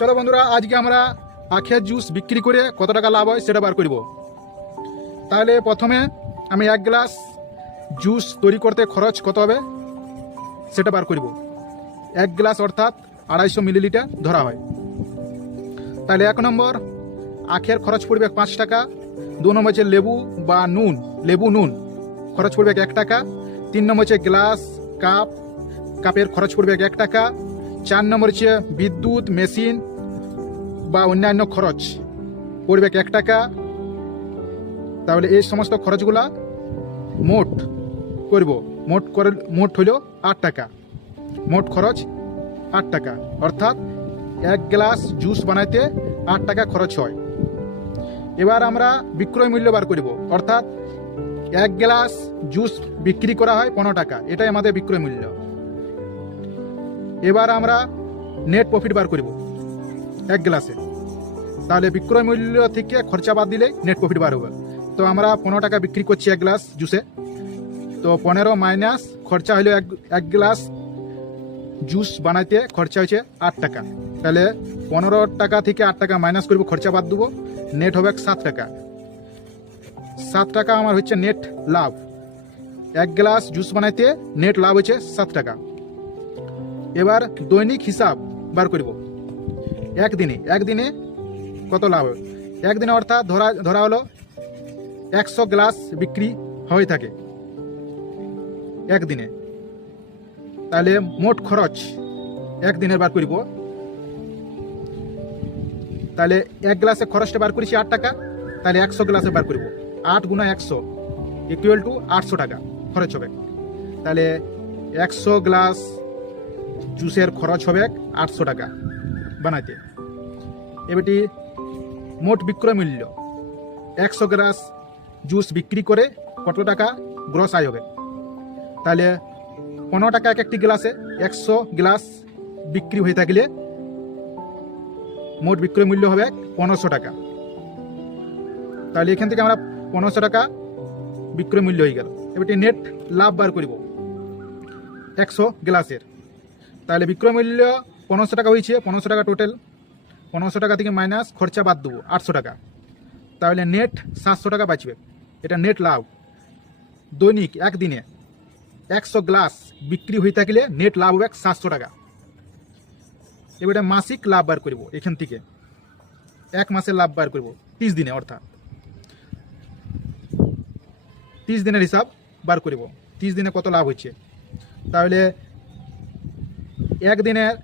চলো বন্ধুরা, আজকে আমরা আখের জুস বিক্রি করে কত টাকা লাভ হয় সেটা বার করব। তাহলে প্রথমে আমি 1 গ্লাস জুস তৈরি করতে খরচ কত হবে সেটা বার করব। 1 গ্লাস অর্থাৎ 250 মিলিলিটার ধরা হয়। তাহলে 1 নম্বর আখের খরচ পড়বে 5 টাকা। 2 নম্বর হচ্ছে লেবু বা নুন, লেবু নুন খরচ পড়বে 1 টাকা। 3 নম্বর হচ্ছে গ্লাস কাপের খরচ পড়বে 1 টাকা। 4 নম্বর হচ্ছে বিদ্যুৎ মেশিন বা অন্যান্য খরচ পড়বে 1 টাকা। তাহলে এই সমস্ত খরচগুলা মোট করব, মোট হলো 8 টাকা। মোট খরচ 8 টাকা, অর্থাৎ 1 গ্লাস জুস বানাইতে 8 টাকা খরচ হয়। এবার আমরা বিক্রয় মূল্য বার করব, অর্থাৎ 1 গ্লাস জুস বিক্রি করা হয় 15 টাকা, এটাই আমাদের বিক্রয় মূল্য। এবার আমরা নেট প্রফিট বার করব 1 গ্লাসে। তাহলে বিক্রয় মূল্য থেকে খরচা বাদ দিলেই নেট প্রফিট বার হবে। তো আমরা 15 টাকা বিক্রি করছি 1 গ্লাস জুসে, তো 15 মাইনাস খরচা হলো 1 গ্লাস জুস বানাইতে খরচা হয়েছে 8 টাকা। তাহলে 15 টাকা থেকে 8 টাকা মাইনাস করবো, খরচা বাদ দেবো, নেট হবে 7 টাকা। 7 টাকা আমার হচ্ছে নেট লাভ। 1 গ্লাস জুস বানাইতে নেট লাভ হচ্ছে 7 টাকা। এবার দৈনিক হিসাব বার করব। একদিনে কত লাভ হবে। একদিনে অর্থাৎ ধরা হলো 100 গ্লাস বিক্রি হয়ে থাকে একদিনে। তাহলে মোট খরচ একদিনের বার করব। তাহলে 1 গ্লাসে খরচটা বার করেছি 8 টাকা, তাহলে 100 গ্লাসে বার করব। 8 গুণা 100 ইকুয়াল টু 800 টাকা খরচ হবে। তাহলে 100 গ্লাস জুসের খরচ হবে 800 টাকা বানাইতে। এবারটি মোট বিক্রয় মূল্য 100 গ্লাস জুস বিক্রি করে কত টাকা গ্রস আয় হবে। তাহলে 15 টাকা একটি গ্লাসে 100 গ্লাস বিক্রি হয়ে থাকলে মোট বিক্রয় মূল্য হবে 1500 টাকা। তাহলে এখান থেকে আমরা 1500 টাকা বিক্রয় মূল্য হয়ে গেল। এবারটি নেট লাভ বার করব 100 গ্লাসের। তাহলে বিক্রয় মূল্য 1500 টাকা হয়েছে, 1500 টাকা টোটাল। 1500 টাকা থেকে মাইনাস খরচা বাদ দেবো 800 টাকা। তাহলে নেট 700 টাকা বাঁচবে, এটা নেট লাভ। দৈনিক একদিনে 100 গ্লাস বিক্রি হয়ে থাকলে নেট লাভ হবে 700 টাকা। এবারে মাসিক লাভ বার করব। এখান থেকে 1 মাসের লাভ বার করব 30 দিনে, অর্থাৎ 30 দিনের হিসাব বার করব। 30 দিনে কত লাভ হচ্ছে। তাহলে একদিনের